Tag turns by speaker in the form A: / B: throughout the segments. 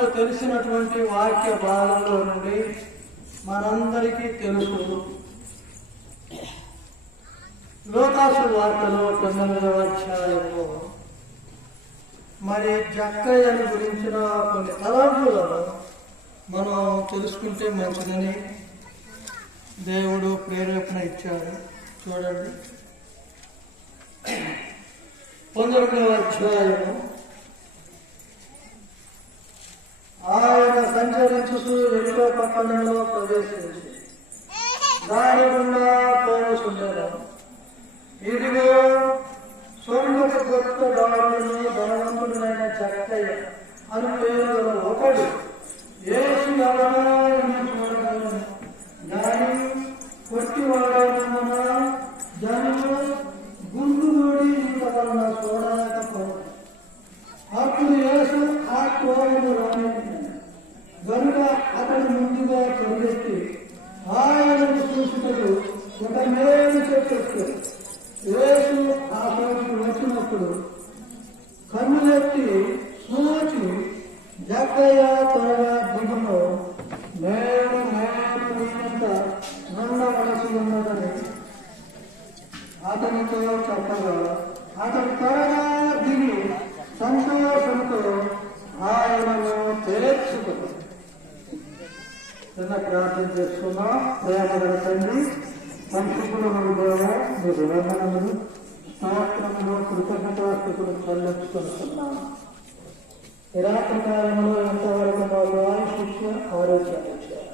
A: మనకు తెలిసినటువంటి వాక్య భాగంలో నుండి మనందరికీ తెలుసు. లోకాసు వార్తలో పంతొమ్మిదవ అధ్యాయంలో మరి జక్కయ్యను గురించిన కొన్ని తలంపులను మనం తెలుసుకుంటే మంచిదని దేవుడు ప్రేరేపణ ఇచ్చాడు. చూడండి. పంతొమ్మిదవ అధ్యాయము. ఆయన సంచరించుతూ ఎరుకో పట్టణంలో ప్రవేశించి. దాని గుండా పోవచ్చుండగా ఇదిగో సొమ్ముకు గొప్ప దారులను ధనవంతుడైన చక్కయ్య అని పేరు గల ఒకడు. ఏసు చూసుకుడు ఒక దేవ మీరు వందనములు స్తోత్రములు కృతజ్ఞతాస్థుతులు చెల్లించుకుంటున్నాను నిరాత్రకాలంలో ఎంతవరకు మా ద్వారా ఆరోగ్యం ఇచ్చారు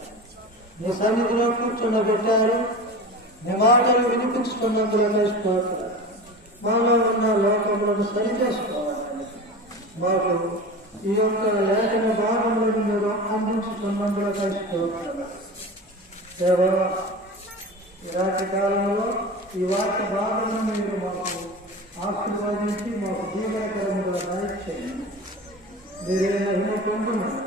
A: నీ సన్నిధిలో కూర్చున్న పెట్టారు మాటలు వినిపించుకున్నందులో స్తోత్రం మాలో ఉన్న లోకములను సరిచేసుకోవాలని మాకు ఈ యొక్క లేఖన భాగములను మీరు అందించుకున్నందులో స్తోత్రం దేవా ఇలాంటి కాలంలో ఈ వార్త భాగంగా మీరు మాకు ఆశీర్వాదించి మాకు జీవనకరముగా దయచేయండి మీరే మహిమ పొందున్నారు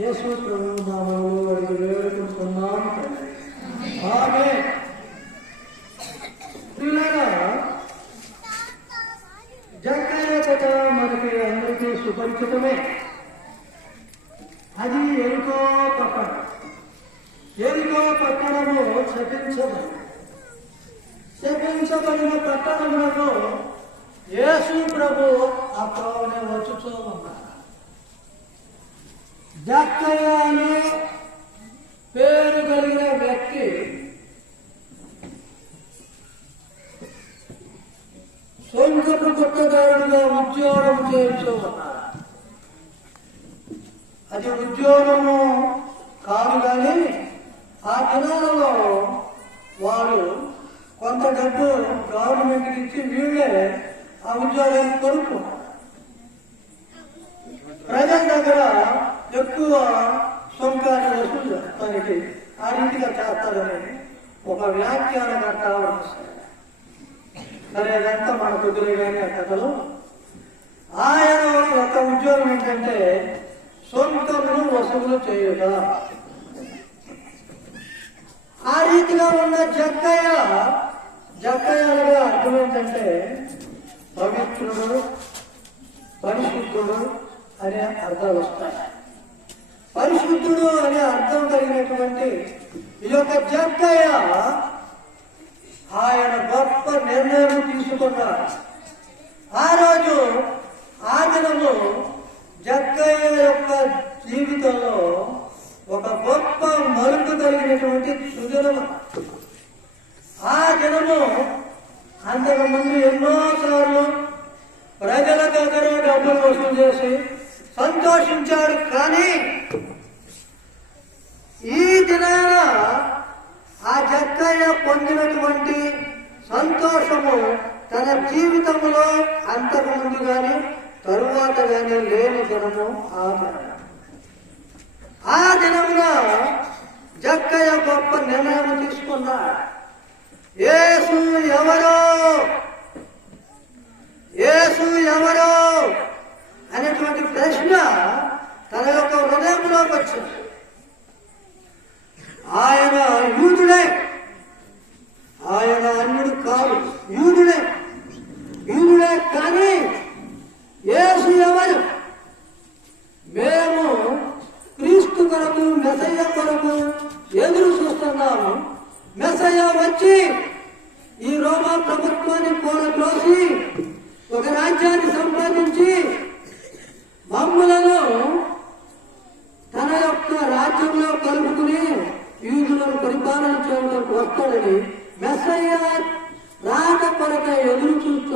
A: యేసు ప్రభు నామములో అడిగి వేడుకుంటున్నాము. తండ్రి. ఆమేన్. మనకి అందరికీ సుపరిచితమే. అది ఎరుకో పట్టణం. ఎరుకో పట్టణము శపించబడి విధించబడిన పట్టణములకు యేసు ప్రభు ఆ త్రోవనే వచ్చుచూ ఉన్నారు జక్కయ్య అనే పేరు కలిగిన వ్యక్తి సొంతపు కొత్తదారుడుగా ఉద్యోగం చేస్తూ అది ఉద్యోగము కాదు కానీ ఆ దినాలలో వారు కొంత డబ్బు గవర్నమెంట్ ఇచ్చి వీళ్ళే ఆ ఉద్యోగాన్ని కొనుక్కున్నారు ప్రజల దగ్గర ఎక్కువ సొంకాలు వసూలు చేస్తానికి ఆ రీతిగా చేస్తారని ఒక వ్యాఖ్యానకర్త వస్తుంది. సరే అదంతా మన కుదిరే కానీ ఆ కథలో. ఆయన యొక్క ఉద్యోగం ఏంటంటే సొంతమును వసూలు చేయుట. ఆ రీతిగా ఉన్న జగ్గయ్య జక్క అనగా అర్థం ఏంటంటే పవిత్రుడు పరిశుద్ధుడు అనే అర్థాలు వస్తాయి. పరిశుద్ధుడు అనే అర్థం కలిగినటువంటి ఈ యొక్క జక్కయ్య ఆయన గొప్ప నిర్ణయం తీసుకున్నారు. ఆ రోజు ఆ దినము జక్కయ్య యొక్క జీవితంలో ఒక గొప్ప మరుపు కలిగినటువంటి సుదినము ఆ దినము అంతకుముందు ఎన్నో సార్లు ప్రజల దగ్గర డబ్బులు వసూలు చేసి సంతోషించారు కానీ ఈ దినాన ఆ జక్కయ్య పొందినటువంటి సంతోషము తన జీవితంలో అంతకు ముందు గాని తరువాత కానీ లేని దినము ఆ దినం ఆ దినమున జక్కయ్య గొప్ప నిర్ణయం తీసుకున్నాడు. యేసు ఎవరో? యేసు ఎవరో? అనేటువంటి ప్రశ్న తన యొక్క హృదయంలోకి వచ్చింది. ఆయన యూదుడే. ఆయన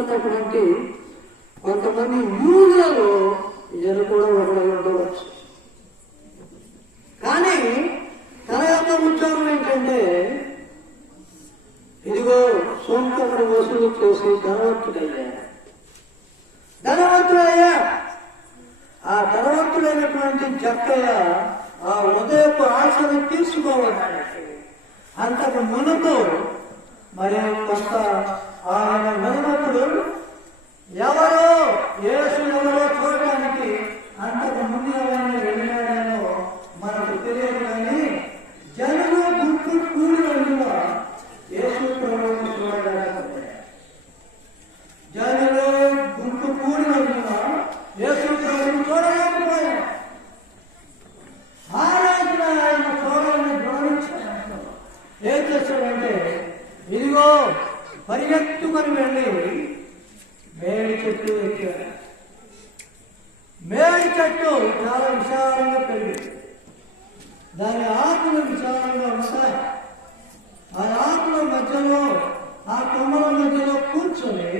A: ఎదురు కొంతమంది యూజర్లు ఇద్దరు కూడా ఒకడై ఉండవచ్చు. కానీ తన యొక్క ఉద్యోగం ఏంటంటే ఇదిగో సొంతకుడు వసూలు చేసి ధనవంతుడయ్యా. ధనవంతుడయ్యా! ఆ ధనవంతుడైనటువంటి జక్కయ్య ఆ ఉదయపు ఆశను తీసుకోవడానికి అంతకు మునుపు మరి కొంత ఆయన వినప్పుడు ఎవరో యేసు ఎవరో చూడడానికి అంతకు ముందు ఎవరైనా వెళ్ళాడేమో మనకు తెలియదు కానీ జనులు గుంపు కూడి వెళ్ళిన యేసు ప్రభువును చూడడానికి జనులు గుంపు కూడి వెళ్ళిన యేసు ప్రభువును చూడలేకపోయారు ఆ రోజున ఆయన చూడాలని గౌరవించాడు ఏం చేశాడంటే ఇదిగో పరిగెత్తుకొని వెళ్ళి మేడి చెట్టు ఎక్కాడు మేడి చెట్టు చాలా విశాలంగా పెరిగింది దాని ఆకులు విశాలంగా ఉంటాయి ఆ ఆకుల మధ్యలో ఆ కొమ్మల మధ్యలో కూర్చొని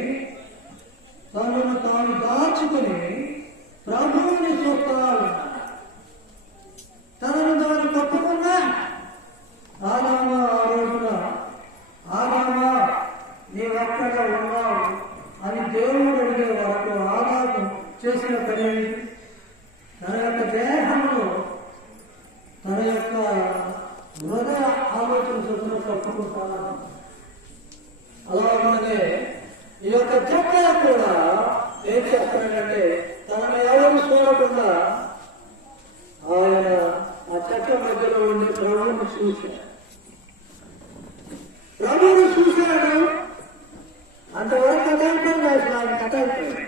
A: తనను తాను దాచుకుని ప్రభువుని చూస్తా ఉన్నాడు తనను తాను తప్పుకున్నా ఆదామ ఆ రోజున ఆదామ నీవెక్కడ ఉన్నావు అని దేవుడు అడిగే వరకు ఆదాము చేసిన పని ఏమిటి? తన యొక్క దేహంలో తన యొక్క హృదయ ఆలోచన చొప్పున తప్పుకుంటాను. అలాగే ఈ యొక్క చెక్కల కూడా ఏం చేస్తున్నాడంటే తనను ఎవరు చూడకుండా ఆయన ఆ చెట్ల మధ్యలో ఉండే ప్రభువుని చూశాడు. ప్రభువుని చూశాడు. అంతవరకు కథ అయిపోయింది ఆయన కథ అయిపోయింది.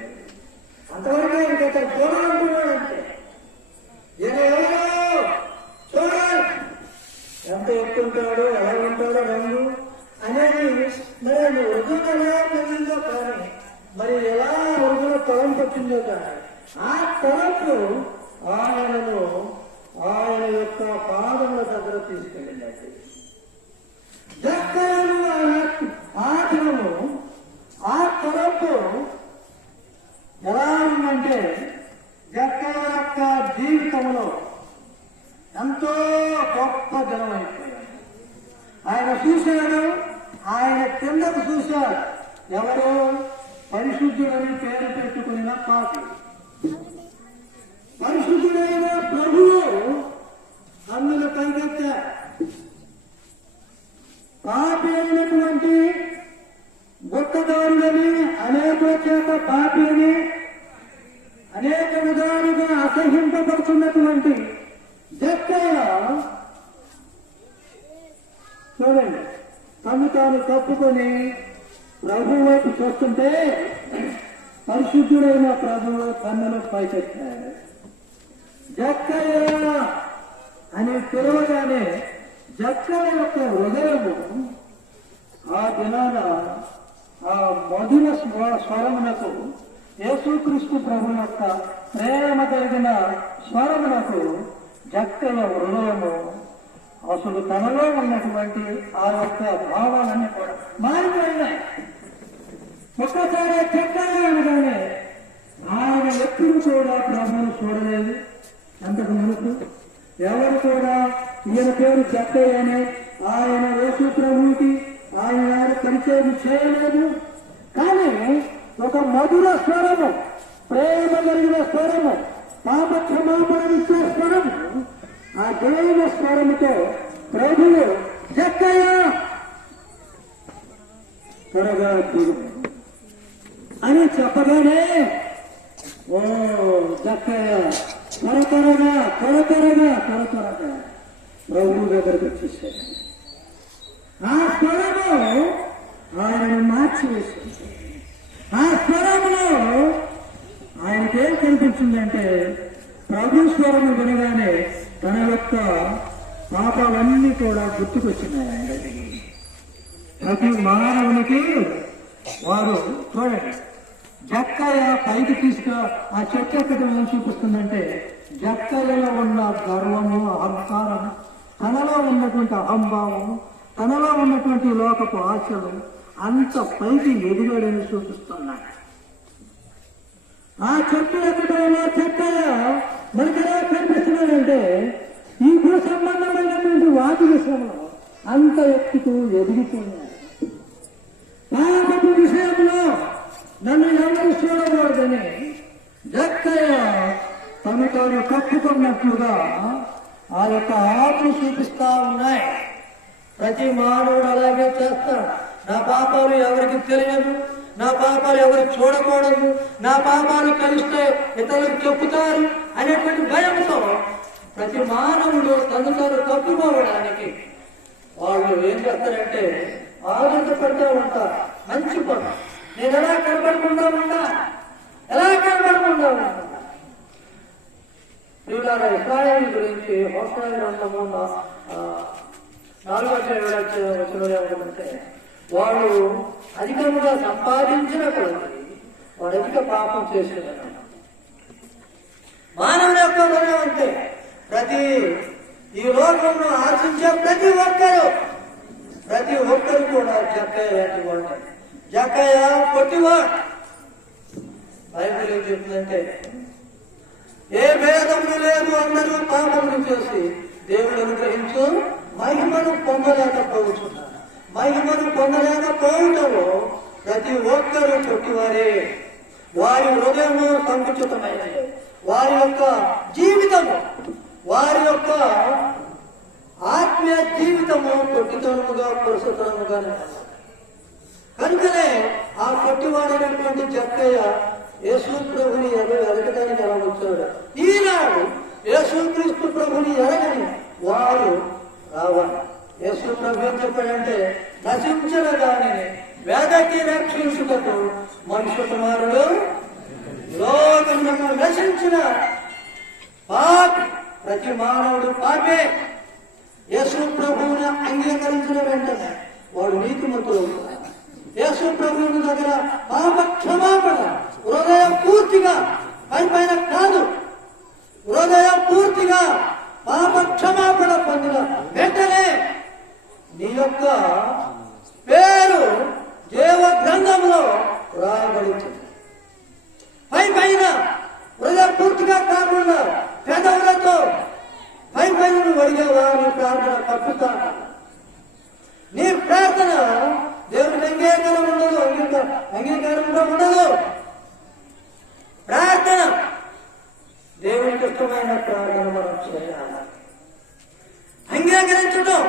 A: అంతవరకు ఆయన కథ చూడాలనుకున్నాడు అంతే ఈయన ఎవరో చూడాలి ఎంత ఎక్కుంటాడో ఎలా రంగు అనేది మరి ఆయన ఎలా పెరిగిందో కానీ మరి ఎలా వృద్ధుల తలం పట్టిందో కానీ ఆ తలంపు ఆయనను ఆయన యొక్క పాదముల దగ్గర తీసుకెళ్ళినట్టు. జక్కలను ఆయన ఆ తలంపు ఎలా ఉందంటే జక్కల యొక్క జీవితంలో ఎంతో గొప్ప జనం అయిపోయాడు ఆయన చూశాడు. ఆయన కిందకు చూశాడు. ఎవరు పరిశుద్ధుడని పేరు పెట్టుకున్న పాపి. పరిశుద్ధుడైన ప్రభువు అందులో పైకెత్తాడు పాపి అయినటువంటి గుట్టదారులని అనేక చేత పాపి అని అనేక విధాలుగా అసహింపబడుతున్నటువంటి జక్కయ్య చూడండి. తను తాను తప్పుకొని ప్రభు వైపు చూస్తుంటే పరిశుద్ధుడైన ప్రభువు కన్నులు పైకెత్తాడు. జక్కయ్య అని పిలవగానే జక్కల యొక్క హృదయము ఆ దినాన ఆ మధుర స్వ- స్వరమునకు యేసుక్రీస్తు ప్రభు యొక్క ప్రేమ కలిగిన స్వరమునకు జక్కల హృదయము అసలు తనలో ఉన్నటువంటి ఆ యొక్క భావాలన్నీ కూడా మారిపోయినాయి ఒక్కసారి చెక్కగా అనగానే ఆయన ఎప్పుడు కూడా ప్రభువు చూడలేదు. అంతకు ముందు ఎవరు కూడా ఈయన పేరు చెప్పేయని ఆయన యేసు ప్రభువుకి ఆయన పరిచయం చేయలేదు. కానీ ఒక మధుర స్వరము ప్రేమ కలిగిన స్వరము పాప క్షమాపణ ఇచ్చే స్వరము ఆ దైవ స్వరముతో ప్రభువు జక్కయ్య త్వరగా అని చెప్పగానే ఓ చెక్కయ్య త్వర త్వరగా త్వర త్వరగా త్వర త్వరగా ప్రభువు దగ్గరకు వచ్చేసాడు. ఆ స్వరము ఆయనను మార్చి ఆ స్వరంలో ఆయనకేం కనిపించిందంటే ప్రభు స్వరము వినగానే తన యొక్క పాపాలన్నీ కూడా గుర్తుకొచ్చినాయి ప్రతి మానవునికి వారు చూడండి. జక్కయ్య పైకి తీసుకు ఆ చెట్టు ఎక్కడం ఏం చూపిస్తుందంటే జక్కయ్యలో ఉన్న గర్వము అహంకారం తనలో ఉన్నటువంటి అహంభావం తనలో ఉన్నటువంటి లోకపు ఆశలు అంత పైకి ఎదిగాడని చూపిస్తున్నాయి ఆ చెట్టు ఎక్కడంలో చెక్కయ్య మనకి ఎలా కనిపిస్తున్నాడంటే ఈ భూ సంబంధమైనటువంటి వాటి విషయంలో అంత ఎత్తుకు ఎదుగుతున్నాడు పాపపు విషయంలో నన్ను ఎవరు చూడకూడదని జక్కయ్య తను తాను కప్పుకున్నట్లుగా ఆ యొక్క ఆకులు చూపిస్తా ఉన్నాయి. ప్రతి మానవుడు అలాగే చేస్తాడు. నా పాపాలు ఎవరికి తెలియదు. నా పాపాలు ఎవరు చూడకూడదు. నా పాపాలు కలిస్తే ఇతరులకు చెప్పుతారు అనేటువంటి భయంతో ప్రతి మానవుడు తను తాను తప్పుకోవడానికి వాళ్ళు ఏం చేస్తారంటే ఆనందపడుతూ ఉంటారు. మంచి పని నేను ఎలా కనపడకుండా ఉన్నా? ఎలా కనపడకుండా ఉన్నా? ప్రియులారా గురించి హోసాయి గ్రంథము నా- నాలుగో వచ్చిన ఏమంటే వాడు అధికముగా సంపాదించిన వాడు అధిక పాపం చేసేదన్నాడు మానవుని యొక్క హృదయం ప్రతి ఈ లోకంలో ఆశించే ప్రతి ఒక్కరు ప్రతి ఒక్కరు కూడా జక్కయ్య లాంటి వాళ్ళు జక్కయ్య పొట్టివాడు బైబిల్ ఏం చెప్తుందంటే ఏ భేదములు లేదు అందరూ పాపములు చేసి దేవుడు అనుగ్రహించు మహిమను పొందలేకపోతున్నారు మహిమను పొందలేకపోవటము ప్రతి ఒక్కరూ పుట్టివారే. వారి హృదయము సంకుచితమైన వారి యొక్క జీవితము వారి యొక్క ఆత్మీయ జీవితము పొట్టితనముగా పురుషతనముగా కనుకనే ఆ కొట్టివాడైనటువంటి జక్కయ్య యేసు ప్రభుని ఎర ఎరగడానికి ఎలా వచ్చాడు? ఈనాడు యేసుక్రీస్తు ప్రభుని ఎరగని వారు రావాలి. యేసు ప్రభు ఏం చెప్పాడంటే నశించిన దానిని వేదకి రక్షించుటకు మనుషు కుమారుడు లోకమునకు నశించిన పాపి ప్రతి మానవుడు పాపే. యేసు ప్రభువుని అంగీకరించిన వెంటనే వాడు నీతిమంతులు అవుతాడు. యేసు ప్రభువుని దగ్గర పాప క్షమాపణ హృదయం పూర్తిగా పై పైన కాదు. హృదయం పూర్తిగా పాప క్షమాపణ పొందిన వెంటనే నీ యొక్క పేరు దేవ గ్రంథంలో రాయబడింది పై పైన హృదయ పూర్తిగా కాకుండా పెదవులతో పై పైన నువ్వు అడిగావా నీ ప్రార్థన పట్టుతా. నీ ప్రార్థన దేవుడికి అంగీకారం ఉండదు అంగీకారం అంగీకారం కూడా ఉండదు ప్రార్థన దేవునికి ఇష్టమైన ప్రార్థన మనం చేయాలి అంగీకరించడం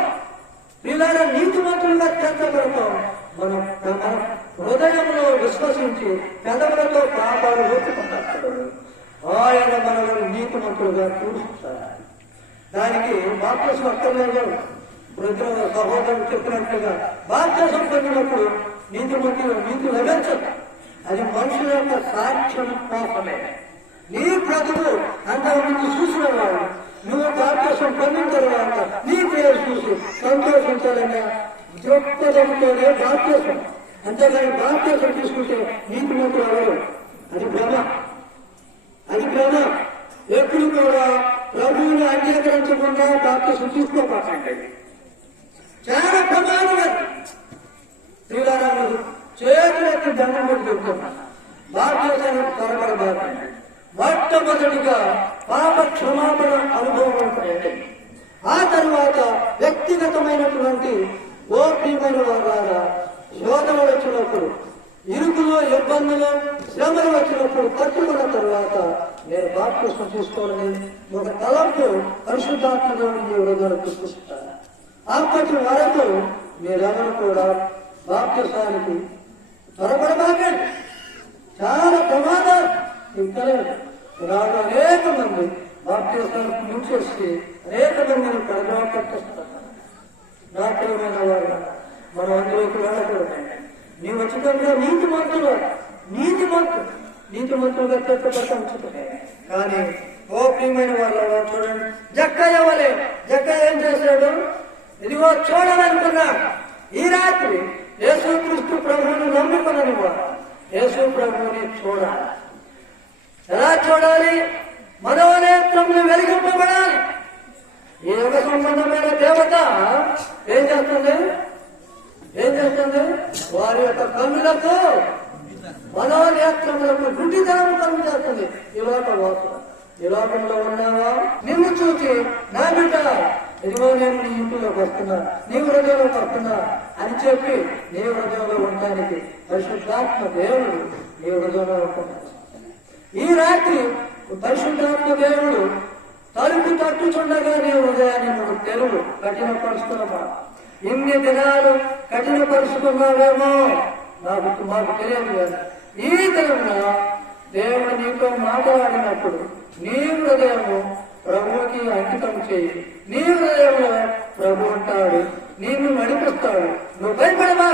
A: వీళ్ళ నీతిమంతులుగా చేర్చబడతాం మనం మన హృదయంలో విశ్వసించి పెదవులతో పాపాలు ఒప్పుకుంటాడు ఆయన మనల్ని చూస్తారు దానికి బాప్తీసం అక్కర్లేదు వృద్ధుల సహోదరులు చెప్పినట్లుగా బాప్తీసం పొందినప్పుడు నీతి మధ్య నీతి లభించదు. అది మనుషుల యొక్క సాక్ష్యం కోసమే. నీ బ్రతుకు అంతకుముందు చూసినవాడు నువ్వు బాప్తీసం పొందిన తర్వాత నీ పేరు చూసి సంతోషించాలనే దృక్పథంతోనే బాప్తీసం అంతేగాని బాప్తీసం తీసుకుంటే నీతి మంత్రులు అది భ్రమ. అది భ్రమ. ఎప్పుడు కూడా ప్రభువుని అంగీకరించకుండా బాప్తీసం తీసుకోపాకండి చాలా బాప్తిస్తానికి త్వరపడమాకండి. చాలా ప్రమాదాలు. ఇంకనే ఈనాడు అనేక మంది బాప్తీసానికి ముంచేసి అనేక మందిని ప్రజా పట్టిస్తున్నారు నా ప్రియమైన వారు మనం అందులోకి వెళ్ళకూడదు నీ వచ్చినట్టుగా నీతి మంత్రులు నీతి మంత్రులు నీతి మంత్రులుగా చెప్పబడతా ఉంచుతుంది కానీ ఓ ప్రియమైన వాళ్ళ చూడండి. జక్క వలె జక్క ఏం చేశాడు? ఇదిగో చూడాలనుకున్నా ఈ రాత్రి యేసుక్రీస్తు ప్రభువుని నమ్ముకున్నాను యేసు ప్రభువుని చూడాలి. ఎలా చూడాలి? మనోనేత్రములు వెలిగింపబడాలి. ఈ యుగ సంబంధమైన దేవత ఏం చేస్తుంది? ఏం చేస్తుంది? వారి యొక్క కన్నులకు మనోనేత్రములకు గుడ్డితనం కలుగు చేస్తుంది ఈ లోక వాసు ఈ లోకంలో ఉన్నావా? నిన్ను చూసి నా బిడ్డ ఇదిగో నేను నీ ఇంటిలోకి వస్తున్నా నీ హృదయంలోకి వస్తున్నా అని చెప్పి నీ హృదయంలో ఉండడానికి పరిశుద్ధాత్మ దేవుడు నీ హృదయంలో ఉంటున్నాడు. ఈ రాత్రి పరిశుద్ధాత్మ దేవుడు తలుపు తట్టుచుండగా నీ హృదయాన్ని నువ్వు తెలుగు కఠినపరుస్తున్నావా? ఇన్ని దినాలు కఠినపరుచుకున్నావేమో నాకు మాకు తెలియదు కదా. ఈ దినమున దేవుడు నీతో మాట్లాడినప్పుడు నీ హృదయము ప్రభువుకి అంకితం చేయి. నీ హృదయంలో ప్రభు ఉంటాడు నిన్ను నడిపిస్తాడు నువ్వు భయపడమా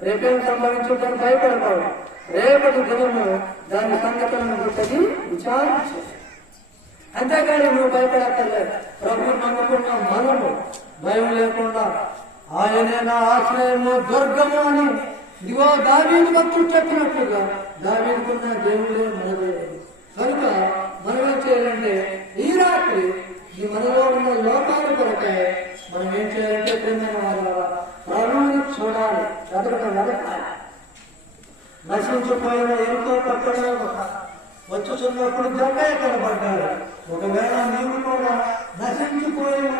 A: రేపేం సంభవించుందని భయపడతావు రేపటి దినము దాని సంగతులను గుర్తని విచారించు. అంతేకాని నువ్వు భయపడక్కర్లేదు ప్రభు నమ్ముకున్న మనము భయం లేకుండా ఆయనే నా ఆశ్రయము దుర్గము అని ఇదిగో దావీని భక్తులు చెప్పినట్లుగా దావీనికున్న దేవుడే మనదే కనుక మనం ఏం చేయాలంటే ఈ మనలో ఉన్న లోపాల కొరకే మనం ఏం చేయాలంటే ప్రేమైన వాళ్ళ ప్రభువుని చూడాలి ఎదగట వెదకాలి నశించిపోయిన ఎంతో పక్కన వచ్చుచున్నప్పుడు జగ్గయ్య కనబడ్డాడు ఒకవేళ నీవు కూడా
B: నశించిపోయిన